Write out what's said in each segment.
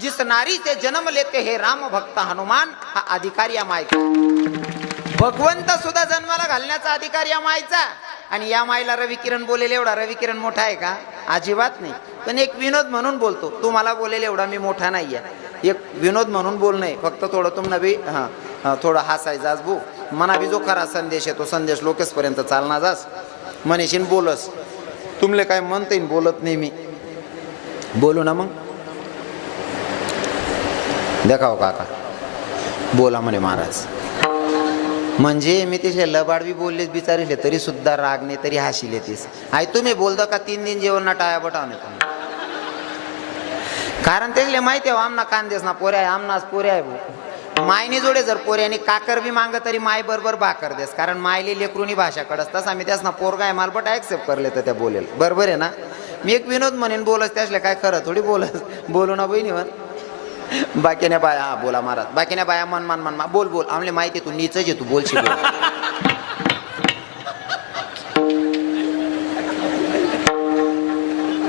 जिस नारी से जन्म लेते हे राम भक्त हनुमान, हा अधिकार या मायचा. भगवंत सुद्धा जन्माला घालण्याचा अधिकार या मायचा. आणि या मायला रविकिरण बोलेल एवढा रविकिरण मोठा आहे का? अजिबात नाही. पण एक विनोद म्हणून बोलतो, तू मला बोलेल एवढा मी मोठा नाहीये. एक विनोद म्हणून बोलणं आहे फक्त. थोडं तुम्हाला बी थोडं हसायचाच भू. मना बी जो खरा संदेश आहे तो संदेश लोकेसपर्यंत चालना जास. म्हणेशीन बोलस, तुमले काय म्हणता येईन बोलत नाही मी. बोलू ना मग. देखाव काका बोला म्हणे महाराज. म्हणजे मी तिथे लबाड बी बोललेच बिचारिले तरी सुद्धा राग नाही, तरी हसिले तीस. आई तुम्ही बोलता का 3 दिन जेवण ना टाया बटावणे तुम्ही. कारण त्याला माहिती आहे आमना कांदेस ना पोऱ्या आहे, आमनाच पोऱ्या आहे भाऊ. मायनी जोडे जर पोऱ्याने काकर बी मांग तरी माय बरोबर बाकर देस. कारण मायले लेकरुनी भाषा कडसतास आम्ही त्यास ना पोरगा आहे मालपट ऍक्सेप्ट करले तर त्या बोलेल. बरोबर आहे ना. मी एक विनोद म्हणेन बोलस त्यासले काय खरं थोडी बोलस. बोलू ना बहिणी म्हण. बाकीने बाया हा बोला महाराज. बाकीने बाया मन मन मन बोल बोल आमले माहिती तू नीचच आहे, तू बोलशी बोल.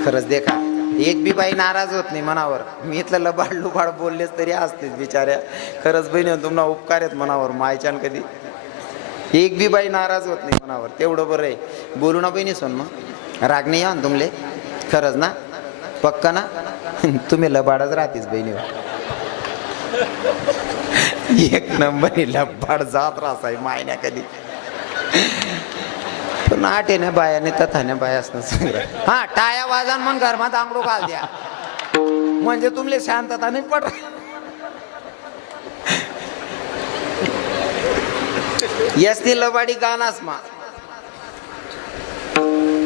खरंच देखा एक बी बाई नाराज होत नाही मनावर. मी इथलं लबाड लुबाड बोललेच तरी असतेच बिचाऱ्या. खरंच बहिणी तुम्हाला उपकार आहेत मनावर मायच्यान. कधी एक बी बाई नाराज होत नाही मनावर, तेवढं बरं आहे. बोलू ना बहिणी सोन मग राग नाही या ना तुमले. खरंच ना पक्का ना. तुम्ही लबाडच राहतेच बहिणीवर. एक नंबर लबाड जात राहाय मायन्या कधी. पण आठेने बायाने तथाने बाया असणं सगळं. हा टाया वाजान मग घरमात आंगडो घाल द्या म्हणजे तुमले शांतता नाही पड. यसनी लबाडी गानास मा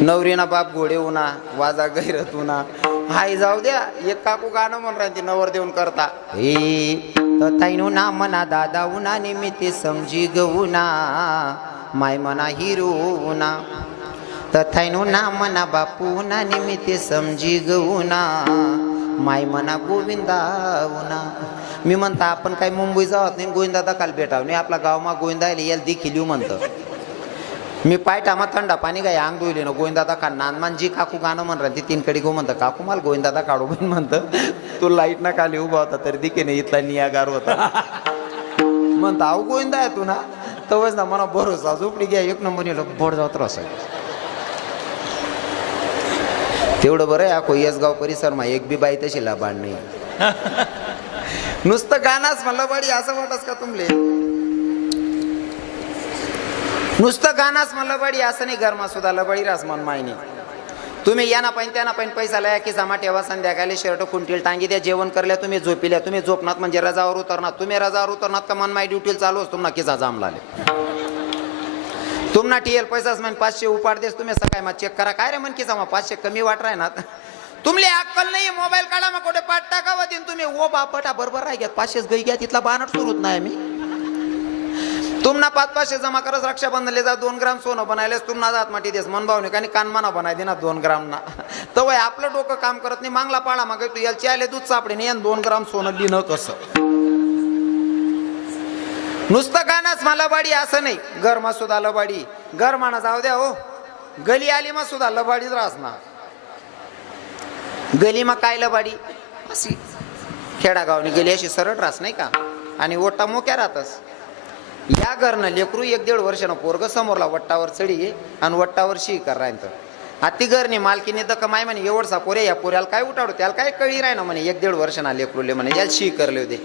नवरीना बाप घोडे उना वाजा गैरत उना. हाय जाऊ द्या. एक काकू गाणं म्हण राहते नवर देऊन करता. हे ताईनो ना मना दादा उना निमित्ते समजी गऊना माय मना हिरोना. तथाईनो ना मना बापूना निमित्ते समजी गऊना माय मना गोविंदाऊना. मी म्हणता आपण काही मुंबई जावत नाही गोविंदा काल भेटाव नाही. आपला गावमा गोविंदा याला देखील येऊ म्हणतं. मी पाय टामा थंडा पाणी काय अंग धुईले ना गोविंदादा का नानमान जी काकू गाणं म्हण राहते 3 कडी गो म्हणतं. काकू मला गोविंदादा काढू बहीण म्हणतं. तू लाईट ना खाली उभा होता तरी दिके नाही इथला नियागार होता म्हणता. अहो गोविंदा आहे तू ना तवच ना मला भरोसा झोपडी घ्या एक नंबर येलो बोड जात असं. तेवढं बरं आहे आखो यसगाव परिसर मा एक बी बाई तशी लबाड नाही. नुसतं गाणाच मला लबाडी असं वाटस का तुमले. नुसतं गानाच मला लबाडी असं नाही. घरमा सुद्धा लबाडी रास मन मायनी. तुम्ही या ना पाहिजे त्याना पाहिजे पैसा लाया की जमा ठेवा. संध्याकाळी शर्ट खुंटील टांगी द्या. जेवण करल्या तुम्ही झोपिल्या. तुम्ही झोपनात म्हणजे रजावर उतरणार. तुम्ही रजावर उतरनात का मन माय ड्युटीला चालू असतो ना किसा जाम लाले. तुम्हाला टीएल पैसाच म्हण 500 उपाड देस. तुम्ही सकाळी मग चेक करा काय रे म्हण किसा मग 500 कमी वाट राय ना. तुमले अक्कल नाही. मोबाईल काढा मग कुठे पाठ टाकावं देईन तुम्ही. ओ बापटा बरोबर राही घ्या 500 गई घ्या. तिथला बाणट सुरूच नाही मी. तुम्हाला 500 जमा करस रक्षाबंधनले जा 2 ग्राम सोनं बनायलेस. तुम्हाला जात माटी देस मन भावने आणि कानमाना बनाय दे ना 2 ग्राम ना. तर आपलं डोकं काम करत नाही. मागला पाळा माग तू याला चाले दूध सापडे नाही 2 ग्राम सोनं लिहिणं कसं. नुसतं गाणंच मला लबाडी असं नाही. घरमा सुद्धा लबाडी. घरमाना जाऊ द्या हो. गली आली मग सुद्धा लबाडीच राहस ना. गली मग काय लबाडी अशी खेडागावनी गेली अशी सरळ रास नाही का. आणि ओटा मोक्या राहतस. या घरनं लेकरू 1-1.5 वर्षानं पोरग समोरला वट्टावर चढी घे आणि वट्टावर शी कर राहतं. आती घरनी मालकीने तर कमाय म्हणे एवढसा पोरे या पोऱ्याला काय उठाडू त्याला काय कळी राही ना म्हणे 1-1.5 वर्षाना लेकरूले म्हणे याला शी करले होते.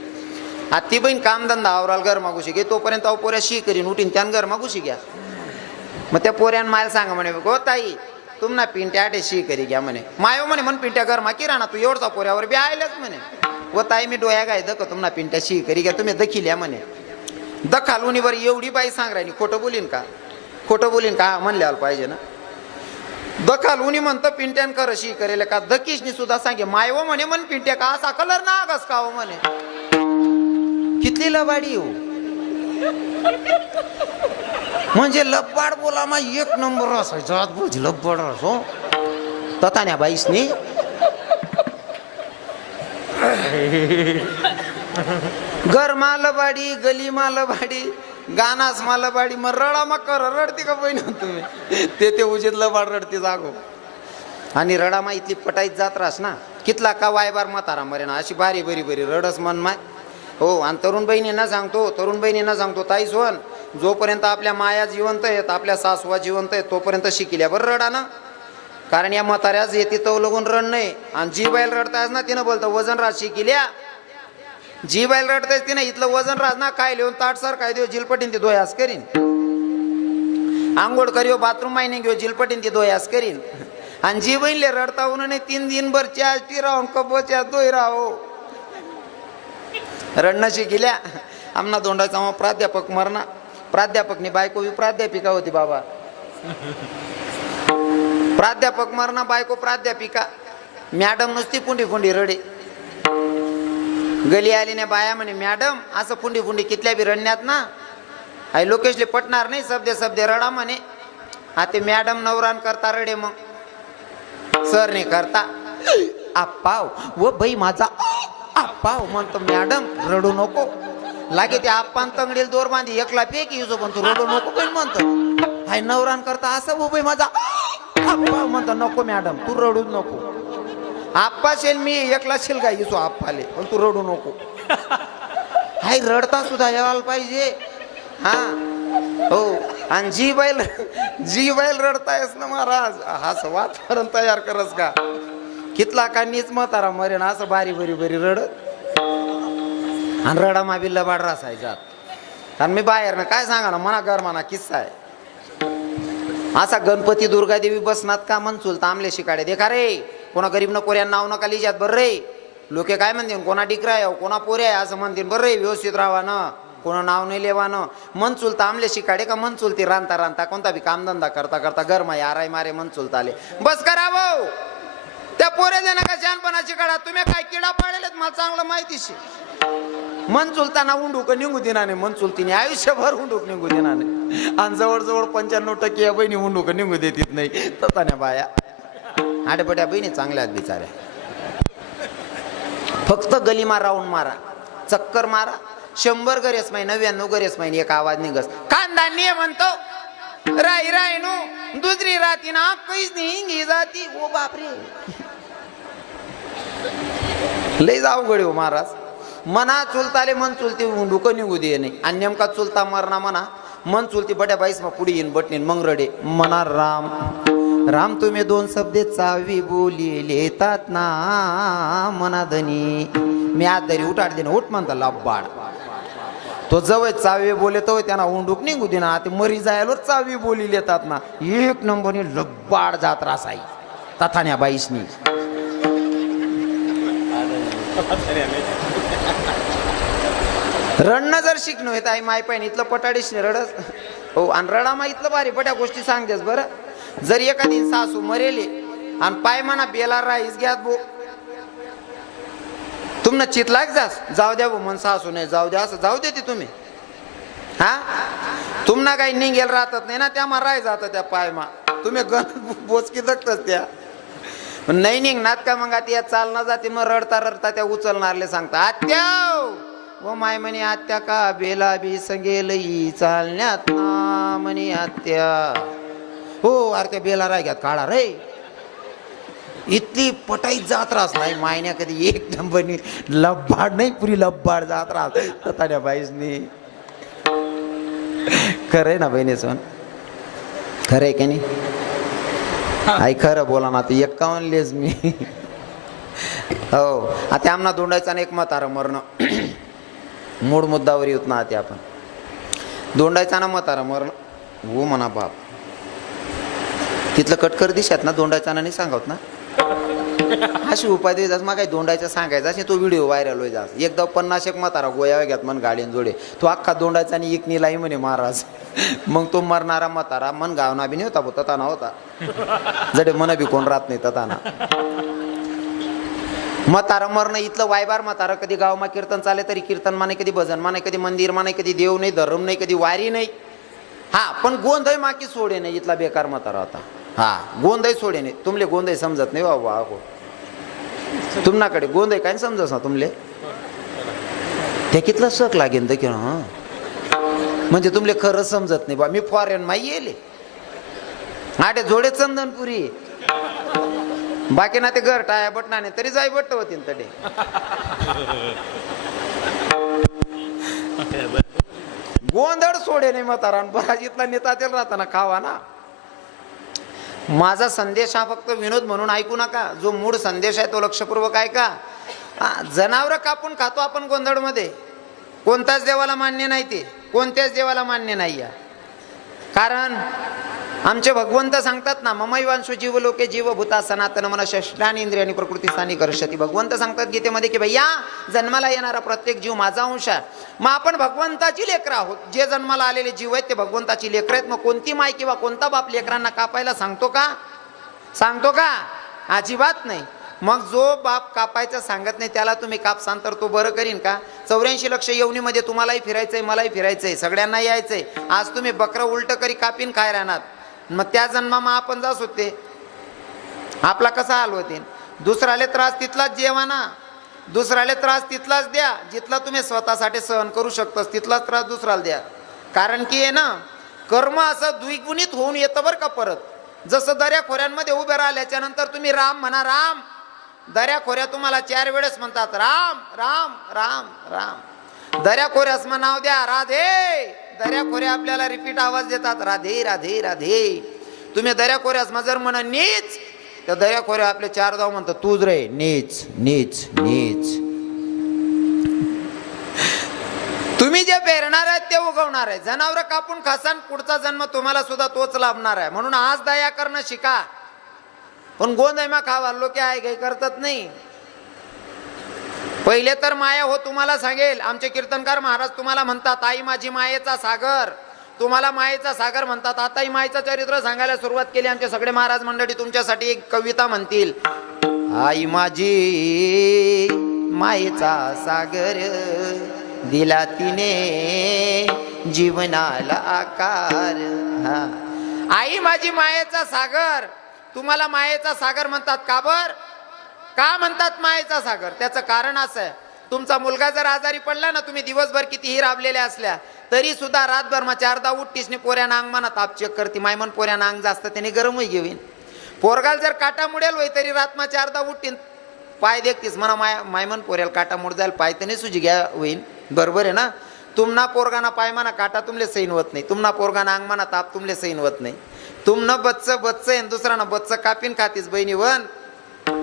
आती बहीण कामधंदा आवराल घर मागूशी घे तोपर्यंत अहो पोऱ्या शी करीन उठीन त्यान घर मागूशी घ्या. मग त्या पोऱ्यान मायला सांगा म्हणे गो ताई तुमना पिंट्या आठे शी करी घ्या म्हणे. मायो म्हणे मन पिंट्या घर माकी राहणार तू एवढसा पोऱ्यावर बी आयलाच म्हणे. व ताई मी डोया गाय दक तुम्हाला पिंट्या शी करी घ्या तुम्ही दखिल्या म्हणे. दखालुनी वर एवढी बाई सांग राहिली खोटं बोलीन का. खोटं बोलीन का म्हणल्याला पाहिजे ना. दखालुनी म्हणतं पिंट्यान कर शी करेल का. दकीशनी सुद्धा सांगे मायव म्हणे मन पिंट्या का असा कलर ना आगस का हो म्हणे. कितली लबाडी हो. म्हणजे लब्बाड बोला मा 1 नंबर असायचा. बुझ लब्बाड असो ततान्या बाईसनी घर मालबाडी गली मालबाडी गानास मालबाडी. मग रडा मग कर रडती का बहीण तुम्ही. ते उजित लबाड रडती जागो. आणि रडामा इथली पटाईत जात रास ना कितला का वायबार म्हातारा मरेना अशी बारी बरी बरी रडस मन माय. हो, आणि तरुण बहिणींना सांगतो ताई सोन, जोपर्यंत आपल्या माया जिवंत आहेत, आपल्या सासवा जिवंत आहेत, तोपर्यंत शिकिल्या बरं रडा ना. कारण या म्हाताऱ्याच येते तो लगून रड नाही. आणि जी बाईल रडतायच ना तिनं बोलतं वजन राज शिकिल्या. जी बाईल रडतायच तिनं इथलं वजन राज ना काय लिहून ताट सर काय देऊ जिलपटीन ती दोयास करीन. आंघोळ करियो बाथरूम मायने घेऊ जिलपटीन ती दोयास करीन. आणि जी बहिणले रडता उन्हाने 3 दिनभर चाष्टी राहून कबोच्या दोय राहो रडणं शिकिल्या. आमना दोंडाचा मग प्राध्यापक मरणा. प्राध्यापकनी बायको प्राध्यापिका होती बाबा. प्राध्यापक मरणा बायको प्राध्यापिका. मॅडम नुसती पुंडी पुंडी रडे. गली आलीने बाया म्हणे मॅडम असं पुंडी पुंडी कितल्या बी रडण्यात ना आई लोकेशले पटणार नाही. सब्दे रडा म्हणे. आता मॅडम नवरान करता रडे. मग सर नाही करता आप्पाव व बाई माझा आप्पाव म्हणतो मॅडम रडू नको. लागे ते आप्पान तंगडील दोर बांधी एकला पेकी युजो पण तू रडू नको पण म्हणतो. हाय नवरान करता असं व बाई माझा आप्पाव म्हणतो. नको मॅडम तू रडूच नको. आप्पा शेल मी एकला शेल काय युसो आप्पाले पण तू रडू नको. हाय रडता सुद्धा यायला पाहिजे. हा हो, आणि जी बैल रडतायस ना महाराज असं वातावरण तयार करस का. कितला का नीच म्हातारा मरे ना असं बारी बरी बरी रडत. आणि रडा मा बिल्ला बाड रासायचा. आणि मी बाहेर ना काय सांगा ना मना गरमाना किस्सा आहे. असा गणपती दुर्गादेवी बसनात का मनचूल तांबले शिकाडे देखा रे. कोणा गरीब न कोऱ्या नाव नका लिजात बरं रे. लोके काय म्हणतील कोणा डिकरा आहे कोणा पोऱ्या आहे असं म्हणतील बरं रे. व्यवस्थित राहा ना कोणा नाव नाही लेवानं. मन चुलता आमले शिकाडे का मन चुलती रांता कोणता बी कामधंदा करता गरमा याराय मारे मन चुलता आले. बस करा भाऊ त्या पोरे दे नका शहाणपणाची काढा. तुम्ही काय किडा पाडेलेत मला चांगलं माहितीशी. मन चुलताना उंडूक निघू देणार नाही. मन चुलतीने आयुष्यभर उंडूक निघू देणार नाही. आणि जवळजवळ 95% या बहिणी उंडूक निघू देत नाही. तताने बाया आडेपट्या बहिणी चांगल्यात बिचाऱ्या. फक्त गलीमा राऊंड मारा चक्कर मारा. 100 गरेस माही 99 गरेस माही एक आवाज निघस. कांदा ने म्हणतो राई नो दुसरी राती ना काहीच नाही जाती. ओ बापरे लय जाऊ गडी हो महाराज. मना चुलताले मन चुलती डुकं निघू दे नाही. आणि नेमका चुलता मरणा म्हणा मन चुलती बट्या बाईस मग पुढे येईन बटणीन मग रडे म्हणा राम तुम्ही 2 शब्दे चावी बोली लेतात ना मना धनी. मी आज तरी उठाड देणं उठ म्हणता लब्बाड. तो जवळ चावी बोले तो त्यांना उंडूक निघू दे ना. ते मरी जायला चावी बोली लेतात ना. 1 नंबरने लब्बाड जात रासाई तथान्या बाईसनी. रडणं जर शिकणं येत आई माय पाहिजे इथलं पटाडीशने रडस. हो, आणि रडा मा इथलं भारी पट्या गोष्टी सांगतेस बरं. जर एखादी सासू मरेले आणि पाय म्हणा बेला राईस घ्यात बो तुमनं चित लाग जाऊ द्या बो मन सासू नाही जाऊ द्या असं जाऊ देते तुम्ही. हा तुम्हाला काही निघेल राहतात नाही ना त्या मा राय जात त्या पाय मा तुम्ही गण बोचकी दगतच त्या नाही निघणार का. मग आता या चालना जाते मग रडता त्या उचलणारले सांगता आत्या व माय म्हणे आत्या का बेला बी संगेल चालण्यात ना म्हणे आत्या. हो अरे त्या बेला राय घ्यात काढा रे. इतली पटाईत जात राहस नाही मायन्या कधी 1 नंबरनी लब्बाड नाही पुरी लब्बाड जात राहत ताड्या बाईसनी. खरंय ना बहिणी सोन खरंय की नाही. आई खरं बोला ना ते 51 लेस मी. हो आता आमना दोंडायचा ना एक म्हातारा मरणं मूळ मुद्दावर येत ना. आता आपण दोंडायचा ना म्हातारा मरणं हो म्हणा बाप. तिथलं कटकर दिशात ना दोंडायचा नाही सांगत ना अशी उपाय दे जास. मग काही दोंडायचं सांगायचं असे तो व्हिडिओ व्हायरल होई जास. एकदा 50 एक म्हातारा गोया घ्यात मन गाडीन जोडे तो अख्खा दोंडायचा आणि एक निलाई म्हणे महाराज. मग तो मरणारा म्हातारा मन गावना बी नाही होता तताना होता जडे मन बी कोण राहत नाही तताना. म्हातारा मरणं इथलं वायबार म्हातारा. कधी गावमा कीर्तन चाले तरी कीर्तन माने कधी भजन माने कधी मंदिर माने कधी देव नाही धर्म नाही कधी वारी नाही. हा पण गोंधळ माकी सोडे नाही इथला बेकार म्हातारा होता. हा गोंधळ सोडे नाही. तुमले गोंधळ समजत नाही बाबा. तुमनाकडे गोंधळ काय समजस ना तुमले ते कितला शक लागेल की हा म्हणजे तुमले खरं समजत नाही बा. मी फॉरेन माई येले आटे जोडे चंदनपुरी बाकी ना ते घर टाया बटनाने तरी जाई बट्ट होतील तडे. गोंधळ सोडे नाही म्हातारान बराजीतला नेता तेल राहताना खावा ना. माझा संदेश हा फक्त विनोद म्हणून ऐकू नका. जो मूळ संदेश आहे तो लक्षपूर्वक ऐका. जनावर कापून खातो आपण गोंधळ मध्ये, कोणत्याच देवाला मान्य नाही. ते कोणत्याच देवाला मान्य नाही. कारण आमचे भगवंत सांगतात ना, ममैवांशो जीव लोके जीव भूता सनातन मन षष्ठानी इंद्रियानी प्रकृती स्थानी कर्षती. भगवंत सांगतात गीतेमध्ये की भैया जन्माला येणारा प्रत्येक जीव माझा अंश आहे. मग आपण भगवंताची लेकरं आहोत. जे जन्माला आलेले जीव आहेत ते भगवंताची लेकरं आहेत. मग कोणती माय किंवा कोणता बाप लेकरांना कापायला सांगतो का? सांगतो का? अजिबात नाही. मग जो बाप कापायचं सांगत नाही त्याला तुम्ही कापसान तर तो बरं करीन का? 84 लक्ष येवणीमध्ये तुम्हालाही फिरायचंय, मलाही फिरायचंय, सगळ्यांना यायचंय. आज तुम्ही बकरं उलट करी कापीन खाय राहणार. मग त्या जन्मामा आपण जास होते, आपला कसा हाल होते? दुसऱ्याला त्रास तिथलाच जेवा ना, दुसऱ्याला त्रास तिथलाच द्या जिथला तुम्ही स्वतःसाठी सहन करू शकतोस, तिथलाच त्रास दुसऱ्याला द्या. कारण की आहे ना, कर्म असं द्विगुणित होऊन येतं बरं का. परत जसं दर्या खोऱ्यांमध्ये उभे राहिल्याच्या नंतर तुम्ही राम म्हणा, राम. दर्या खोऱ्या तुम्हाला 4 वेळेस म्हणतात राम राम राम राम. दर्या खोऱ्यास मग नाव द्या राधे. दर्या खोऱ्या आपल्याला रिपीट आवाज देतात राधे राधे राधे. तुम्ही दर्या खोऱ्यास मग जर म्हणा नीच, तर दर्या खोऱ्या आपले 4 धाव म्हणतात तूच रे नीच नीच नीच. तुम्ही जे पेरणार आहेत ते उगवणार आहे. जनावर कापून खासान, पुढचा जन्म तुम्हाला सुद्धा तोच लाभणार आहे. म्हणून आज दया करणं शिका. पण गोंधळमा खावा लोक आहे काही करतात नाही. पहिले तर माया हो तुम्हाला सांगेल. आमचे कीर्तनकार महाराज तुम्हाला म्हणतात आई माझी मायेचा सागर. तुम्हाला मायेचा सागर म्हणतात. आताही मायेचं चरित्र सांगायला सुरुवात केली. आमचे सगळे महाराज मंडळी तुमच्यासाठी एक कविता म्हणतील. आई माझी मायेचा सागर, दिला तिने जीवनाला आकार. आई माझी मायेचा सागर. तुम्हाला मायेचा सागर म्हणतात का बर? का म्हणतात मायेचा सागर? त्याचं कारण असं आहे, तुमचा मुलगा जर आजारी पडला ना, तुम्ही दिवसभर कितीही राबलेल्या असल्या तरी सुद्धा रातभर मग 4दा उठतीसनी पोऱ्याना अंग म्हणा ताप चेक करते. मायमन पोऱ्याना अंग जास्त त्याने गरमही घेईन. पोरगाल जर काटा मुडेल होई तरी रात मग 4दा उठतीन पाय देखतीस म्हणा मायमन पोऱ्याला काटा मुड जाईल पाय त्याने सुजी घ्या होईन. बरोबर आहे ना? तुमना पोरगाना पाय म्हणा काटा तुमले सैन होत नाही. तुमना पोरगाना अंग म्हणा ताप तुमले सैन होत नाही. तुमनं बच्च बच्च आहे, दुसरा ना बच्च कापीन खातीस बहिणी वन.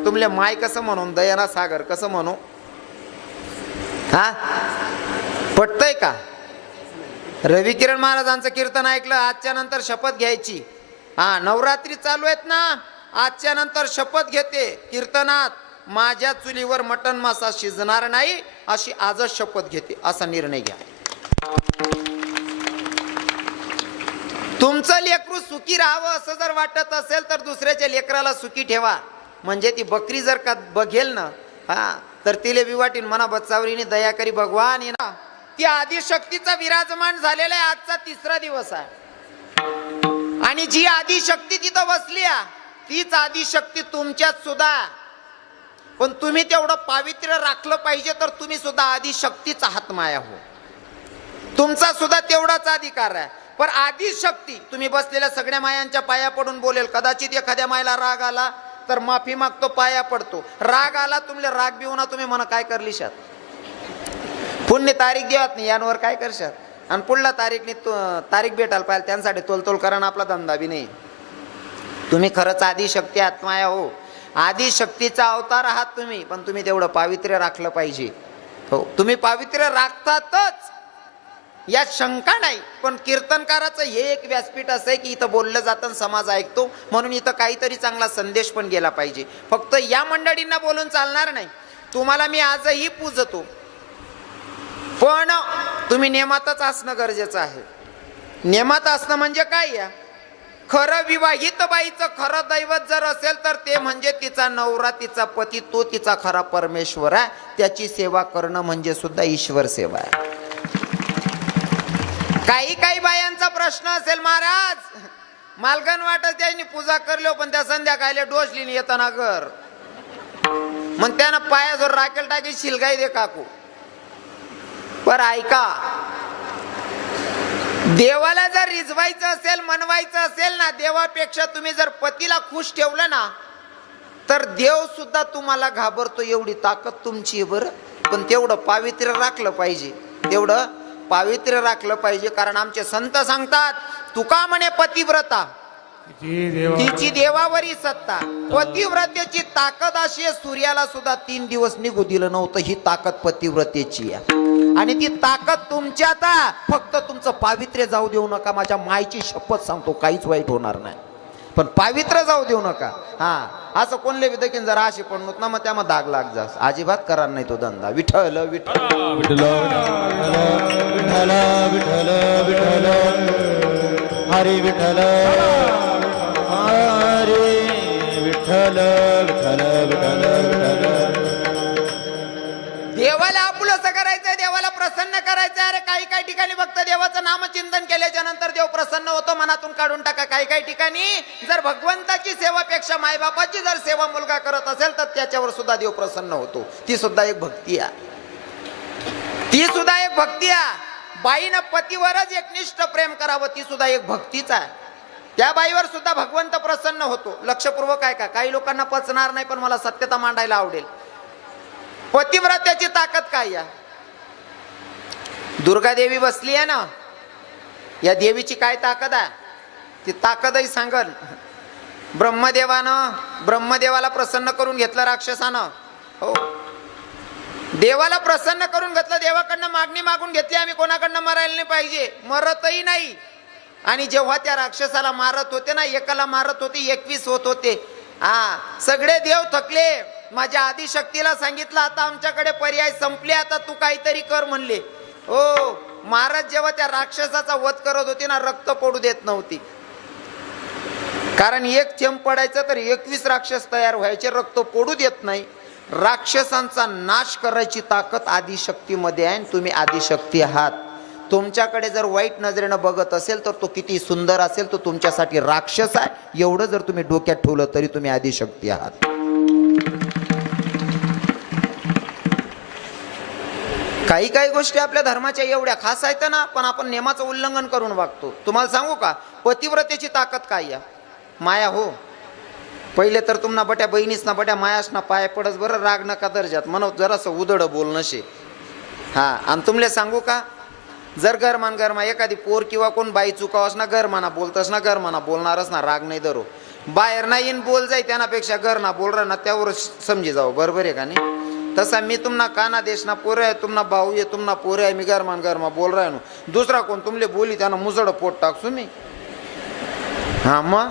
तुमले माय कसं म्हणून, दयाना सागर कसं म्हणू? हा पटतय का? रवी किरण महाराजांचं कीर्तन ऐकलं. आजच्या नंतर शपथ घ्यायची. हा नवरात्री चालू आहेत ना, आजच्या नंतर शपथ घेते कीर्तनात, माझ्या चुलीवर मटण मासा शिजणार नाही अशी आजच शपथ घेते. असा निर्णय घ्या. तुमचं लेकरू सुखी राहावं असं जर वाटत असेल तर दुसऱ्याच्या लेकराला सुखी ठेवा. म्हणजे ती बकरी जर का बघेल ना, हा तर तिले विवाटीन म्हणा बच्चावरीने दया करी भगवान ये ना. ती आदिशक्तीचा विराजमान झालेला आहे. आजचा 3रा दिवस आहे. आणि जी आदिशक्ती तिथं बसली तीच आदिशक्ती तुमच्यात सुद्धा. पण तुम्ही तेवढं पावित्र्य राखलं पाहिजे तर तुम्ही सुद्धा आदिशक्तीचा हातमाया हो. तुमचा सुद्धा तेवढाच अधिकार आहे. पण आदिशक्ती तुम्ही बसलेल्या सगळ्या मायांच्या पाया पडून बोलेल. कदाचित एखाद्या मायला राग आला तर माफी मागतो, पाया पडतो. राग आला तुमले राग बिवना तुम्ही म्हणा काय करलीशात, पुण्य तारीख देवात नाही यांवर काय करशात. आणि पुढला तारीख भेटायला पाहिजे त्यांसाठी तोलतोल करा. आपला धंदा बी नाही. तुम्ही खरंच आदिशक्ती आत्माया हो. आदिशक्तीचा अवतार आहात तुम्ही. पण तुम्ही तेवढं पावित्र्य राखलं पाहिजे हो. तुम्ही पावित्र्य राखतातच यात शंका नाही. पण कीर्तनकाराचं हे एक व्यासपीठ असं आहे की इथं बोललं जातं, समाज ऐकतो, म्हणून इथं काहीतरी चांगला संदेश पण गेला पाहिजे. फक्त या मंडळींना बोलून चालणार नाही. तुम्हाला मी आजही पूजतो, पण तुम्ही नियमातच असणं गरजेचं आहे. नियमात असणं म्हणजे काय? या खरं विवाहित बाईचं खरं दैवत जर असेल तर ते म्हणजे तिचा नवरा, तिचा पती, तो तिचा खरा परमेश्वर आहे. त्याची सेवा करणं म्हणजे सुद्धा ईश्वर सेवा आहे. काही बायांचा प्रश्न असेल, महाराज मालगण वाटत त्यांनी पूजा करलो पण त्या संध्याकाळी डोसलीने येताना घर मग त्यानं पायाजवळ राखेल टाकी शिलगाई दे काकू. पर ऐका, देवाला जर रिझवायचं असेल, मनवायचं असेल ना, देवापेक्षा तुम्ही जर पतीला खुश ठेवलं ना तर देव सुद्धा तुम्हाला घाबरतो, एवढी ताकद तुमची आहे बरं. पण तेवढं पावित्र्य राखलं पाहिजे, तेवढं पावित्र्य राखलं पाहिजे. कारण आमचे संत सांगतात, तुका म्हणे पतिव्रता तिची देवावरी सत्ता. पतिव्रतेची ताकद अशी आहे, सूर्याला सुद्धा 3 दिवस निघू दिलं नव्हतं. ही ताकद पतिव्रतेची आहे. आणि ती ताकद तुमच्यात आहे. फक्त तुमचं पावित्र्य जाऊ देऊ नका. माझ्या मायची शपथ सांगतो, काहीच वाईट होणार नाही, पण पावित्र्य जाऊ देऊ नका. हा, असं कोणले विदकीन जर अशी पण ना, मग त्यामध्ये दाग लाग जास. अजिबात करा नाही तो धंदा. विठ्ठल विठ्ठल विठ्ठल विठ्ठल विठ्ठल विठ्ठल हरी विठ्ठल हरी विठ्ठल विठ्ठल विठ्ठल विठ्ठल. देवाला आपुलसं करायचंय, देवाला प्रसन्न करायचंय. अरे काही काही ठिकाणी फक्त देवाचं नामचिंतन केल्याच्या नंतर देव प्रसन्न होतो, मनातून काढून टाका. काही काही ठिकाणी जर भगवंताची सेवापेक्षा मायबापाची जर सेवा मुलगा करत असेल तर त्याच्यावर सुद्धा देव प्रसन्न होतो. ती सुद्धा एक भक्ती आहे, ती सुद्धा एक भक्ती आहे. बाईनं पतीवरच एकनिष्ठ प्रेम करावं, ती सुद्धा एक भक्तीच आहे. त्या बाईवर सुद्धा भगवंत प्रसन्न होतो. लक्षपूर्वक आहे का? काही लोकांना पचणार नाही, पण मला सत्यता मांडायला आवडेल. पतिव्रत्याची ताकद काय आहे? दुर्गा देवी बसली आहे ना, या देवीची काय ताकद आहे? ती ताकदही सांगल. ब्रह्मदेवाला प्रसन्न करून घेतलं राक्षसानं. हो, देवाला प्रसन्न करून घेतलं. देवाकडनं मागणी मागून घेतली, आम्ही कोणाकडनं मरायला नाही पाहिजे, मरतही नाही. आणि जेव्हा त्या राक्षसाला मारत होते ना, एकाला मारत होते 21 होत होते. हा, सगळे देव थकले. माझ्या आदिशक्तीला सांगितलं, आता आमच्याकडे पर्याय संपले, आता तू काहीतरी कर म्हणले. हो, महाराज जेव्हा त्या राक्षसाचा वध करत होते ना, रक्त पडू देत नव्हती. कारण एक थेंब पडायचं तर 21 राक्षस तयार व्हायचे, रक्त पडू देत नाही. राक्षसांचा नाश करायची ताकद आदिशक्तीमध्ये आहे. तुम्ही आदिशक्ती आहात. तुमच्याकडे जर वाईट नजरेनं बघत असेल तर तो किती सुंदर असेल, तो तुमच्यासाठी राक्षस आहे. एवढं जर तुम्ही डोक्यात ठेवलं तरी तुम्ही आदिशक्ती आहात. काही काही गोष्टी आपल्या धर्माच्या एवढ्या खास आहेत ना, पण आपण नियमाचं उल्लंघन करून वागतो. तुम्हाला सांगू का पतिव्रतेची ताकद काय आहे? माया. हो, पहिले तर तुम्हाला बट्या बहिणीस ना बट्या मायास ना पाय पडस बरं, राग नका दर्जात म्हणून जरासं उदड बोलणं शे. हा, आणि तुमले सांगू का, जर गरमा एखादी पोर किंवा कोण बाई चुकावस ना, गरमाना बोलतस ना, गरमाना बोलणारच ना, राग नाही धरो. बाहेर नाही येईन बोल जाई, त्यापेक्षा घरना बोल रहा ना, त्यावर समजी जाऊ. बरोबर आहे का नाही? तसा मी तुम्हाला काना देश ना पोर आहे, तुम्हाला भाऊ आहे, तुम्हाला पोर आहे, मी गरमा बोल रहा ना. दुसरा कोण तुमले बोली त्यांना मुजड पोट टाकसू मी. हा, मग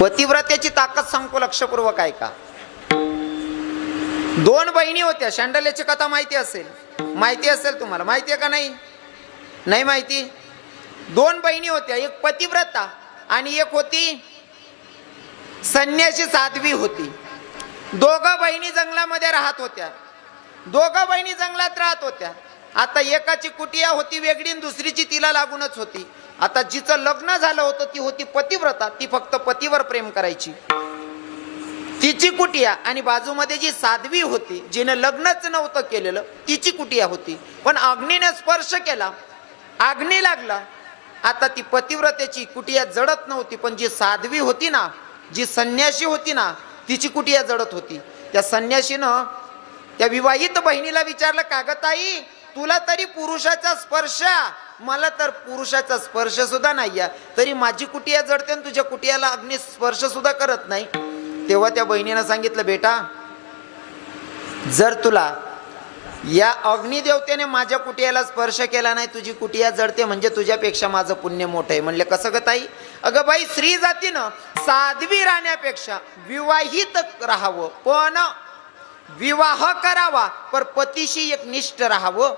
पतिव्रतेची ताकद सांगतो. लक्षपूर्वक आहे का? 2 बहिणी होत्या. शंडल्याची कथा माहिती असेल, माहिती असेल तुम्हाला. माहिती आहे का नाही? नाही माहिती? 2 बहिणी होत्या, एक पतिव्रता आणि एक होती संन्यासी, साध्वी होती. दोघं बहिणी जंगलामध्ये राहत होत्या. दोघं बहिणी जंगलात राहत होत्या. आता एकाची कुटिया होती वेगळी, दुसरीची तिला लागूनच होती. आता जिचं लग्न झालं होतं ती होती पतिव्रता, ती फक्त पतीवर प्रेम करायची, तिची कुटिया. आणि बाजूमध्ये जी साध्वी होती, जिने लग्नच नव्हतं केलेलं, तिची कुटिया होती. पण अग्नीने स्पर्श केला, अग्नी लागला. आता ती पतिव्रतेची कुटिया जळत नव्हती, पण जी साध्वी होती ना, जी संन्यासी होती ना, तिची कुटिया जळत होती. त्या संन्यासीनं त्या विवाहित बहिणीला विचारलं, का ग ताई, तुला तरी पुरुषाचा स्पर्श, मला तर पुरुषाचा स्पर्श सुद्धा नाही आहे, तरी माझी कुटिया जळते आणि तुझ्या कुटियाला अग्नी स्पर्श सुद्धा करत नाही. तेव्हा त्या बहिणीनं सांगितलं, बेटा, जर तुला या अग्निदेवतेने माझ्या कुटियाला स्पर्श केला नाही, तुझी कुटिया जळते, म्हणजे तुझ्यापेक्षा माझं पुण्य मोठं आहे. म्हणले, कसं ग ताई? अगं बाई, स्त्री जातीनं साध्वी राहण्यापेक्षा विवाहित राहावं, पण विवाह करावा, पण पतीशी एक निष्ठ राहावं.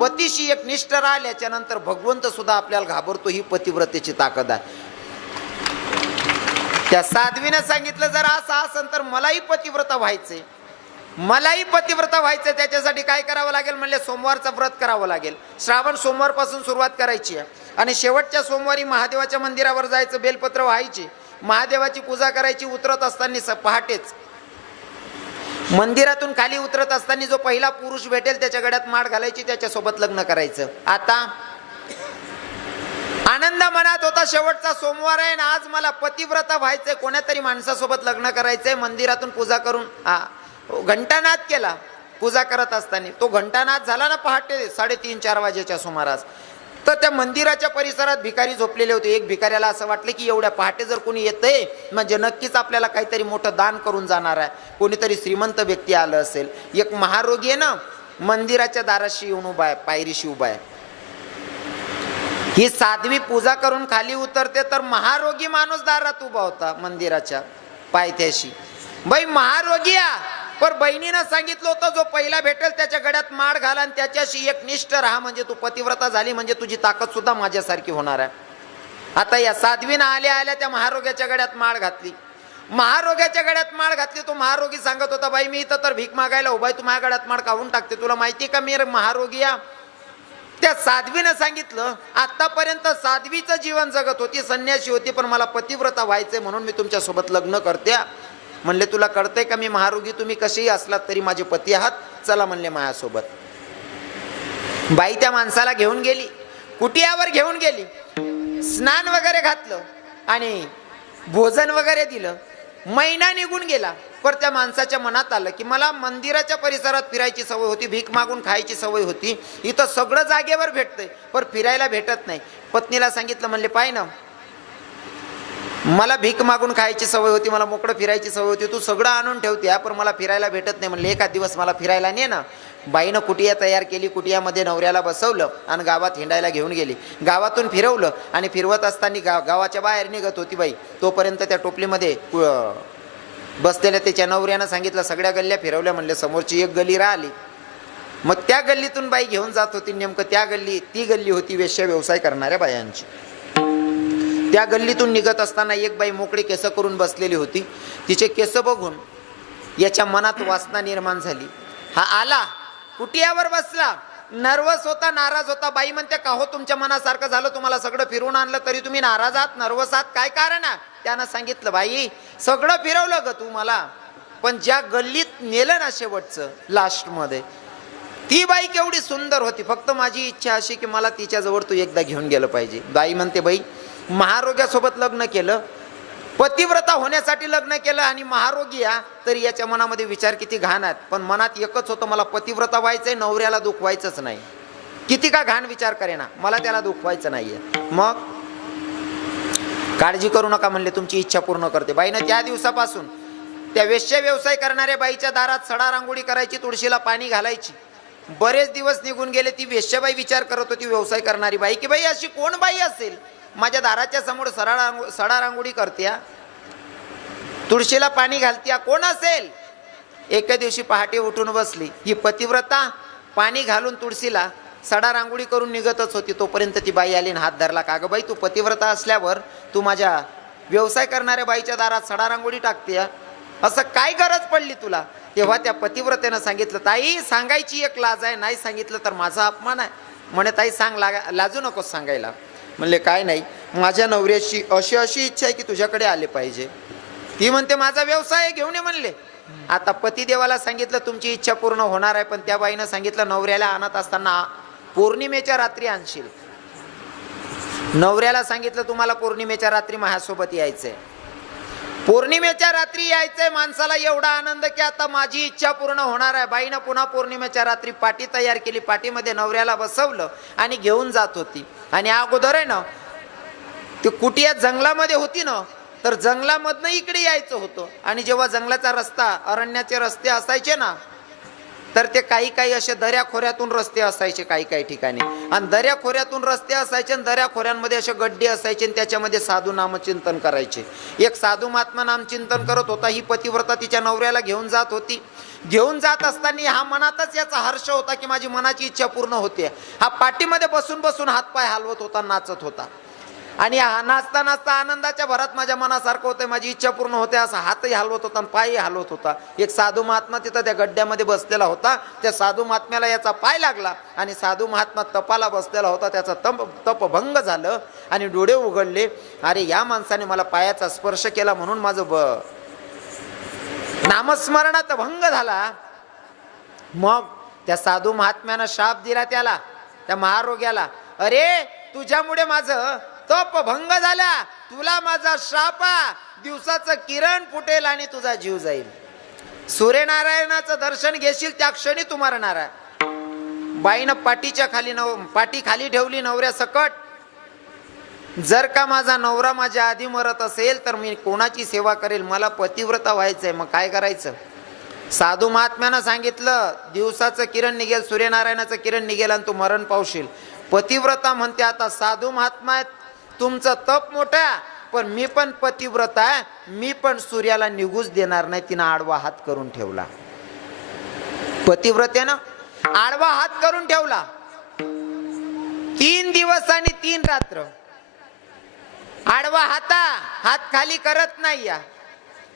पतीशी एक निष्ठ राहिल्याच्या नंतर भगवंत सुद्धा आपल्याला घाबरतो. ही पतिव्रतेची ताकद आहे. त्या साध्वीने सांगितलं, जर असं असेल तर मलाही पतिव्रता व्हायचंय, मलाही पतिव्रता व्हायचंय. त्याच्यासाठी काय करावं लागेल? म्हणले, सोमवारचं व्रत करावं लागेल. श्रावण सोमवार पासून सुरुवात करायची आहे आणि शेवटच्या सोमवारी महादेवाच्या मंदिरावर जायचं, बेलपत्र व्हायची, महादेवाची पूजा करायची. उतरत असताना पहाटेच मंदिरातून खाली उतरत असताना जो पहिला पुरुष भेटेल त्याच्या गळ्यात माळ घालायची, त्याच्यासोबत लग्न करायचं. आता आनंद मनात होता, शेवटचा सोमवार आहे ना, आज मला पतिव्रता व्हायचंय, कोणातरी माणसासोबत लग्न करायचंय. मंदिरातून पूजा करून घंटानाद केला. पूजा करत असताना तो घंटानाद झाला ना पहाटे 3:30-4 वाजेच्या सुमारास, तर त्या मंदिराच्या परिसरात भिकारी झोपलेले होते. एक भिकाऱ्याला असं वाटलं की एवढ्या पहाटे जर कोणी येतंय म्हणजे नक्कीच आपल्याला काहीतरी मोठं दान करून जाणार आहे, कोणीतरी श्रीमंत व्यक्ती आलं असेल. एक महारोगी आहे ना, मंदिराच्या दाराशी येऊन उभा आहे, पायरीशी उभा आहे. ही साध्वी पूजा करून खाली उतरते तर महारोगी माणूस दारात उभा होता मंदिराच्या पायथ्याशी. बाई महारोगी पर बहिणीनं सांगितलं होतं जो पहिला भेटेल त्याच्या गळ्यात माळ घाल आणि त्याच्याशी एक निष्ठ राहा, म्हणजे तू पतिव्रता झाली, म्हणजे तुझी ताकद सुद्धा माझ्यासारखी होणार आहे. आता या साध्वीनं आल्या आल्या त्या महारोग्याच्या गळ्यात माळ घातली. महारोग्याच्या गळ्यात माळ घातली. तो महारोगी सांगत होता, बाई मी इथं तर भीक मागायला उभाय, तू माझ्या गळ्यात माळ काढून टाकते, तुला माहिती का मी महारोगी या. त्या साध्वीनं सांगितलं, आतापर्यंत साध्वीचं जीवन जगत होती, संन्यासी होती, पण मला पतिव्रता व्हायचंय म्हणून मी तुमच्या सोबत लग्न करते. म्हणले तुला कळतंय का मी महारोगी, तुम्ही कसेही असलात तरी माझे पती आहात, चला म्हणले माझ्यासोबत. बाई त्या माणसाला घेऊन गेली, कुटियावर घेऊन गेली, स्नान वगैरे घातलं आणि भोजन वगैरे दिलं. महिना निघून गेला, पर त्या माणसाच्या मनात आलं की मला मंदिराच्या परिसरात फिरायची सवय होती, भीक मागून खायची सवय होती, इथं सगळं जागेवर भेटतंय पण फिरायला भेटत नाही. पत्नीला सांगितलं, म्हणले पाय ना, मला भीक मागून खायची सवय होती, मला मोकळं फिरायची सवय होती, तू सगळं आणून ठेवते पण मला फिरायला भेटत नाही. म्हणले एखाद दिवस मला फिरायला ने ना. बाईनं कुटिया तयार केली, कुटियामध्ये नवऱ्याला बसवलं आणि गावात हिंडायला घेऊन गेली. गावातून फिरवलं आणि फिरवत असताना गावाच्या बाहेर निघत होती बाई, तोपर्यंत त्या टोपलीमध्ये बसलेल्या त्याच्या नवऱ्यानं सांगितलं सगळ्या गल्ल्या फिरवल्या. म्हणले समोरची एक गल्ली राहिली. मग त्या गल्लीतून बाई घेऊन जात होती. नेमकं ती गल्ली होती वेश्या व्यवसाय करणाऱ्या बायांची. त्या गल्लीतून निघत असताना एक बाई मोकळी केस करून बसलेली होती. तिचे केस बघून याच्या मनात वासना निर्माण झाली. हा आला, कुटियावर बसला, नर्वस होता, नाराज होता. बाई म्हणते, का हो तुमच्या मनासारखं झालं, तुम्हाला सगळं फिरवून आणलं तरी तुम्ही नाराज आहात, नर्वस आहात, काय कारण आहे. त्यानं सांगितलं, बाई सगळं फिरवलं ग तू मला, पण ज्या गल्लीत नेलं ना शेवटचं लास्ट मध्ये, ती बाई केवढी सुंदर होती, फक्त माझी इच्छा अशी की मला तिच्या जवळ तू एकदा घेऊन गेलं पाहिजे. बाई म्हणते, बाई महारोग्यासोबत लग्न केलं, पतिव्रता होण्यासाठी लग्न केलं आणि महारोगी या, तरी याच्या मनामध्ये विचार किती घाण आहेत, पण मनात एकच होतं मला पतिव्रता व्हायचंय, नवऱ्याला दुखवायचंच नाही. किती का घाण विचार करेना, मला त्याला दुखवायचं नाहीये. मग काळजी करू नका म्हणले, तुमची इच्छा पूर्ण करते. बाईनं त्या दिवसापासून त्या वेश्या व्यवसाय करणाऱ्या बाईच्या दारात सडा रांगोळी करायची, तुळशीला पाणी घालायची. बरेच दिवस निघून गेले. ती वेश्याबाई विचार करत होती, व्यवसाय करणारी बाई, की बाई अशी कोण बाई असेल माझ्या दाराच्या समोर सडा रांगोळी करते, तुळशीला पाणी घालत्या, कोण असेल. एका दिवशी पहाटे उठून बसली. ही पतिव्रता पाणी घालून तुळशीला सडा रांगोळी करून निघतच होती. तोपर्यंत ती बाई आली आणि हात धरला. का ग बाई, तू पतिव्रता असल्यावर तू माझ्या व्यवसाय करणाऱ्या बाईच्या दारात सडा रांगोळी टाकते, असं काय गरज पडली तुला. तेव्हा त्या पतिव्रतेनं सांगितलं, ताई सांगायची एक लाज आहे, नाही सांगितलं तर माझा अपमान आहे. म्हणे ताई सांग, लाजू नकोस सांगायला. म्हणले काय नाही, माझ्या नवऱ्याची अशी इच्छा आहे की तुझ्याकडे आले पाहिजे. ती म्हणते माझा व्यवसाय घेऊन ये म्हणले. आता पतिदेवाला सांगितलं तुमची इच्छा पूर्ण होणार आहे, पण त्या बाईनं सांगितलं नवऱ्याला आणत असताना पौर्णिमेच्या रात्री आणशील. नवऱ्याला सांगितलं तुम्हाला पौर्णिमेच्या रात्री माझ्यासोबत यायचंय, पौर्णिमेच्या रात्री यायचंय. माणसाला एवढा आनंद की आता माझी इच्छा पूर्ण होणार आहे. बाईनं पुन्हा पौर्णिमेच्या रात्री पाटी तयार केली, पाटीमध्ये नवऱ्याला बसवलं आणि घेऊन जात होती. आणि अगोदर आहे ना ती कुटिया जंगलामध्ये होती ना, तर जंगलामधनं इकडे यायचं होतं. आणि जेव्हा जंगलाचा रस्ता, अरण्याचे रस्ते असायचे ना, तर ते काही असे दऱ्याखोऱ्यातून रस्ते असायचे काही ठिकाणी. आणि दऱ्याखोऱ्यातून रस्ते असायचे आणि दऱ्याखोऱ्यांमध्ये असे गड्डे असायचे आणि त्याच्यामध्ये साधू नामचिंतन करायचे. एक साधू महात्मा नामचिंतन करत होता. ही पतिव्रता तिच्या नवऱ्याला घेऊन जात होती. घेऊन जात असताना हा मनातच याचा हर्ष होता की माझी मनाची इच्छा पूर्ण होते. हा पाठीमध्ये बसून बसून हातपाय हलवत होता, नाचत होता. आणि हा नाचता नाचता आनंदाच्या भरात माझ्या मनासारखं होतं, माझी इच्छा पूर्ण होते, असा हातही हलवत होता आणि पायही हलवत होता. एक साधू महात्मा तिथं त्या गड्ड्यामध्ये बसलेला होता. त्या साधू महात्म्याला याचा पाय लागला आणि साधू महात्मा तपाला बसलेला होता. त्याचा तप भंग झालं आणि डोळे उघडले. अरे या माणसाने मला पायाचा स्पर्श केला म्हणून माझं नामस्मरणात भंग झाला. मग त्या साधू महात्म्यानं शाप दिला त्याला, त्या महारोग्याला, अरे तुझ्यामुळे माझं तप भंग झाला, तुला माझा शापा, दिवसाचं किरण फुटेल आणि तुझा जीव जाईल. सूर्यनारायणाचं दर्शन घेशील त्या क्षणी तू मरणार आहे. बाईनं पाठीच्या खाली पाठी खाली ठेवली नवऱ्या सकट. जर का माझा नवरा माझ्या आधी मरत असेल तर मी कोणाची सेवा करेल, मला पतिव्रता व्हायचंय. मग काय करायचं? साधू महात्म्यानं सांगितलं, दिवसाचं किरण निघेल, सूर्यनारायणाचं किरण निघेल आणि तू मरण पावशील. पतिव्रता म्हणते, आता साधू महात्मा तुमचं तप मोठं आहे, पण मी पण पतिव्रता आहे, मी पण सूर्याला निघूच देणार नाही. तिनं आडवा हात करून ठेवला. पतिव्रतेनं आडवा हात करून ठेवला. 3 दिवस आणि 3 रात्र आडवा हात खाली करत नाही. या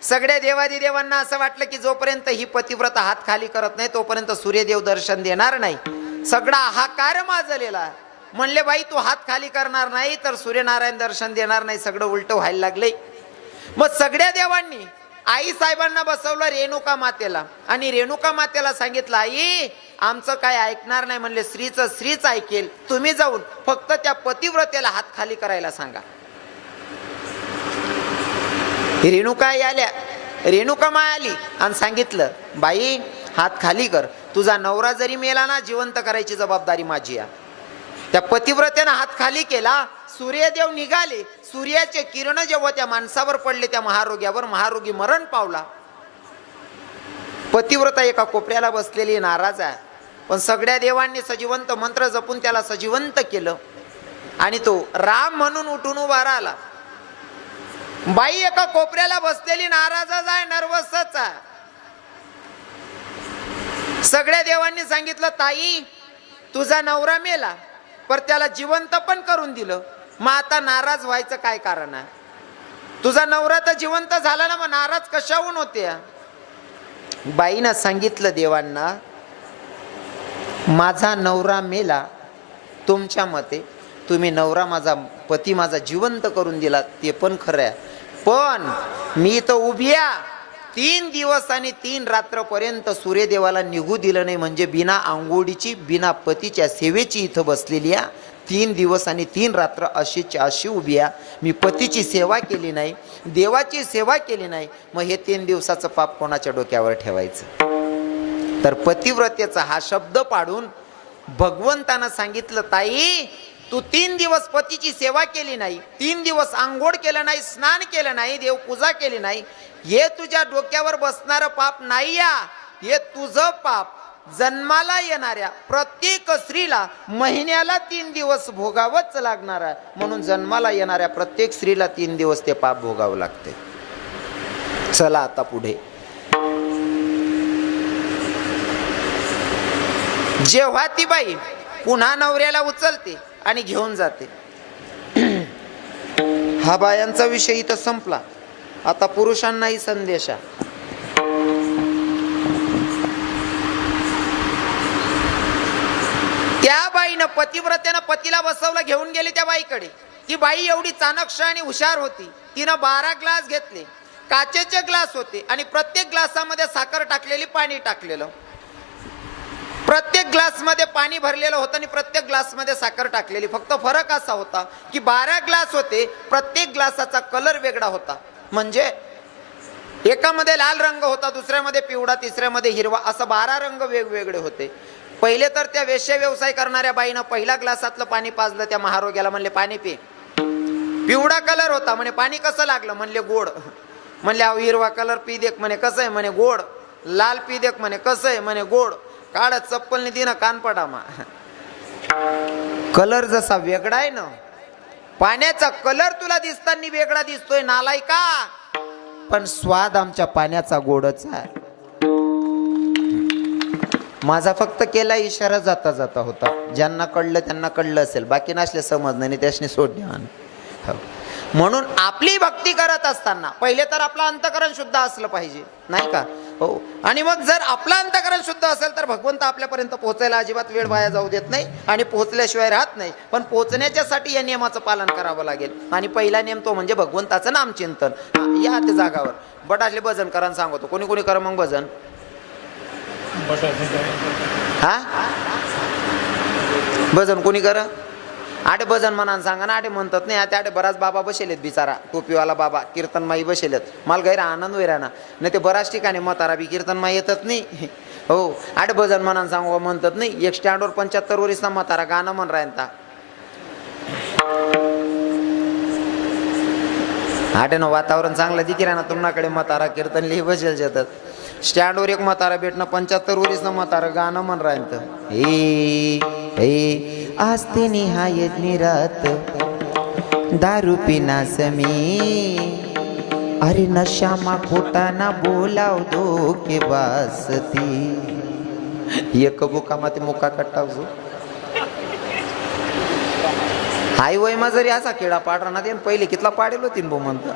सगळ्या देवादी देवांना असं वाटलं की जोपर्यंत ही पतिव्रता हात खाली करत नाही तोपर्यंत सूर्यदेव दर्शन देणार नाही. सगळा हाकार माजलेला. म्हणले, बाई तू हात खाली करणार नाही तर सूर्यनारायण दर्शन देणार नाही. सगळं उलट व्हायला लागले. मग सगळ्या देवांनी आई साहेबांना बसवलं रेणुका मातेला आणि रेणुका मातेला सांगितलं, आई आमचं काय ऐकणार नाही. म्हणले, स्त्रीचं स्त्रीच ऐकेल. तुम्ही जाऊन फक्त त्या पतिव्रतेला हात खाली करायला सांगा. रेणुका आल्या. रेणुका माय आली आणि सांगितलं, बाई हात खाली कर. तुझा नवरा जरी मेला ना, जिवंत करायची जबाबदारी माझी आहे. त्या पतिव्रतेनं हात खाली केला. सूर्यदेव निघाले. सूर्याचे किरण जेव्हा त्या माणसावर पडले, त्या महारोग्यावर, महारोगी मरण पावला. पतिव्रता एका कोपऱ्याला बसलेली नाराज आहे. पण सगळ्या देवांनी सजीवंत मंत्र जपून त्याला सजीवंत केलं आणि तो राम म्हणून उठून उभा राहिला. बाई एका कोपऱ्याला बसलेली नाराजच आहे, नर्वसच आहे. सगळ्या देवांनी सांगितलं, ताई तुझा नवरा मेला पर त्याला जिवंत पण करून दिलं, मग आता नाराज व्हायचं काय कारण आहे? तुझा नवरा तर जिवंत झाला ना, मग नाराज कशाहून होते? बाईनं सांगितलं देवांना, माझा नवरा मेला, तुमच्या मते तुम्ही नवरा माझा पती माझा जिवंत करून दिला, ते पण खरं आहे. पण मी तर उभी आहे. 3 दिवस आणि 3 रात्रपर्यंत सूर्यदेवाला निघू दिलं नाही. म्हणजे बिना आंघोळीची, बिना पतीच्या सेवेची इथं बसलेली आहे. 3 दिवस आणि 3 रात्र अशीची अशी उभी आहे. मी पतीची सेवा केली नाही, देवाची सेवा केली नाही. मग हे 3 दिवसाचं पाप कोणाच्या डोक्यावर ठेवायचं? तर पतिव्रतेचा हा शब्द पाडून भगवंतानं सांगितलं, ताई तू 3 दिवस पतीची सेवा केली नाही, 3 दिवस आंघोळ केलं नाही, स्नान केलं नाही, देवपूजा केली नाही, हे तुझ्या डोक्यावर बसणारं पाप नाही या, हे तुझं पाप जन्माला येणाऱ्या प्रत्येक स्त्रीला महिन्याला 3 दिवस भोगावंच लागणार आहे. म्हणून जन्माला येणाऱ्या प्रत्येक स्त्रीला 3 दिवस ते पाप भोगावं लागते. चला आता पुढे. जेव्हा ती बाई पुन्हा नवऱ्याला उचलते आणि घेऊन जाते. हा बायांचा विषय इथं संपला. आता पुरुषांनाही संदेश आहे. त्या बाईनं पतिव्रतेनं पतीला बसवलं, घेऊन गेली त्या बाईकडे. ती बाई एवढी चाणक्य आणि हुशार होती. तिनं 12 ग्लास घेतले, काचेचे ग्लास होते आणि प्रत्येक ग्लासामध्ये साखर टाकलेली, पाणी टाकलेलं. प्रत्येक ग्लास मध्ये पाणी भरलेलं होतं आणि प्रत्येक ग्लास मध्ये साखर टाकलेली. फक्त फरक असा होता की 12 ग्लास होते, प्रत्येक ग्लासाचा कलर वेगळा होता. म्हणजे एकामध्ये लाल रंग होता, दुसऱ्यामध्ये पिवळा, तिसऱ्यामध्ये हिरवा, असं 12 रंग वेगवेगळे होते. पहिले तर त्या वेश्या व्यवसाय करणाऱ्या बाईनं पहिल्या ग्लासातलं पाणी पाजलं. त्या महारोग्याला म्हणले, पाणी पी. पिवळा कलर होता. म्हणे पाणी कसं लागलं? म्हणले गोड. म्हणले अहो हिरवा कलर पी देख. म्हणे कसं आहे? म्हणे गोड. लाल पी देख. म्हणे कसं आहे? म्हणे गोड. काढत चप्पलने दिना कान पडामा. कलर जसा वेगळा आहे ना, पाण्याचा कलर तुला दिसताना वेगळा दिसतोय नालायका, पण स्वाद आमच्या पाण्याचा गोडच आहे. माझा फक्त केला इशारा जाता जाता होता. ज्यांना कळलं त्यांना कळलं असेल, बाकी नसले समजणं आणि त्याने सोड द्या. म्हणून आपली भक्ती करत असताना पहिले तर आपलं अंतकरण शुद्ध असलं पाहिजे, नाही का? हो. आणि मग जर आपलं अंतकरण शुद्ध असेल तर भगवंत आपल्यापर्यंत पोहोचायला अजिबात वेळ वाया जाऊ देत नाही आणि पोहोचल्याशिवाय राहत नाही. पण पोहोचण्याच्यासाठी या नियमाचं पालन करावं लागेल. आणि पहिला नियम तो म्हणजे भगवंताचं नामचिंतन. या त्या जागावर बटाटले भजन करा सांगतो. कोणी कोणी करा मग भजन? हा भजन कोणी करा? आडे भजन म्हणान सांगा ना, आडे म्हणतात नाही आता आडे बराच बाबा बसेलेत बिचारा, टोपीवाला बाबा कीर्तनमाई बसेलेत. मला गैर आनंद होईरा ना, नाही ते बऱ्याच ठिकाणी म्हातारा बी कीर्तनमाई येतात नाही. हो आडे भजन म्हणान सांगू म्हणतात नाही. एक स्टँडवर 75 वरीसना म्हातारा गाणं म्हण राहता. आडेनं वातावरण चांगलं दिकी ना तुमच्याकडे म्हातारा कीर्तन लिहि बसेल जातात. स्टँडवर एक म्हातारा भेटणं 75 वरीसना म्हातारा गाणं म्हण राहतं. हे हे आस्ते निहायत निरात दारू पिना समी, अरे नशा मा खोटा ना बोलाव दो के बासती. एक बुका माती मुका कट्टावजो हाय वय मा जरी असा किडा पाडरा ना, पहिले कितला पाडेल होती भो म्हणता.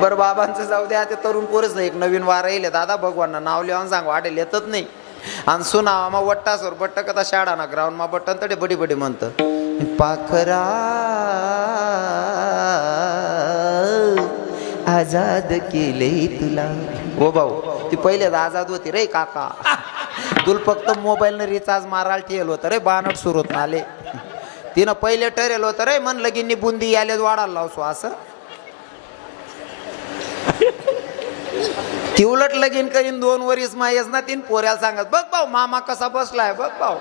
बर बाबांचं जाऊ द्या, ते तरुण पोरच नाही. एक नवीन वार येईल दादा भगवान नाव लिहावून सांग वाटेल येतच नाही. आणि सुना मा वट्टा सोर बट्ट कथा शाळा ना ग्राउंड मा बट्टन तडे बडी बडी म्हणत पाखरा आजाद केले तुला. ओ भाऊ ती पहिले आजाद होती रे काका, तुला फक्त मोबाईल न रिचार्ज मारायला ठेवलं होतं रे. बानट सुरत आले तिनं पहिले ठरेल होतं रे, मन लगीन बुंदी आले वाढायला लावसो असं. ती उलट लगीन करीन 2 वरीस मायस ना, तीन पोऱ्याला सांगत बघ भाऊ मामा कसा बसलाय बघ भाऊ.